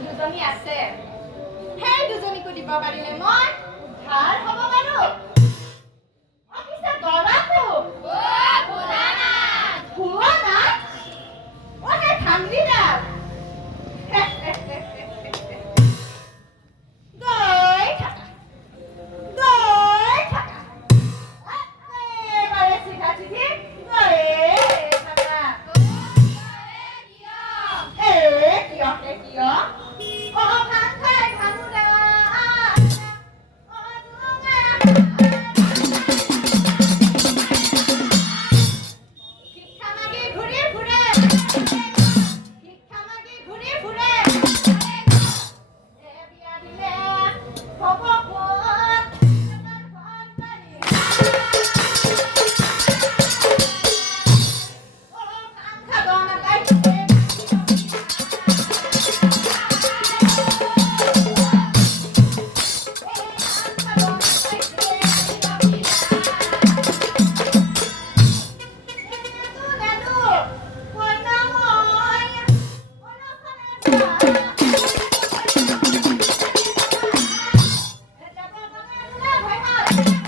দুজনী আছে সেই দুজনীকো দিব পাৰিলে মই উদ্ধাৰ হ'ব পাৰো অফিচা দৰাটো ভুৱনাথ অহে ধামৰিৰাত গৈ থাকা একেবাৰে চিধা চিধি গৈয়ে থাকা কিয় ভাত খাই ভাঙোৰা শিক্ষা মাগি ঘূৰি ফুৰে বিয়া দিলে হ'ব Bye.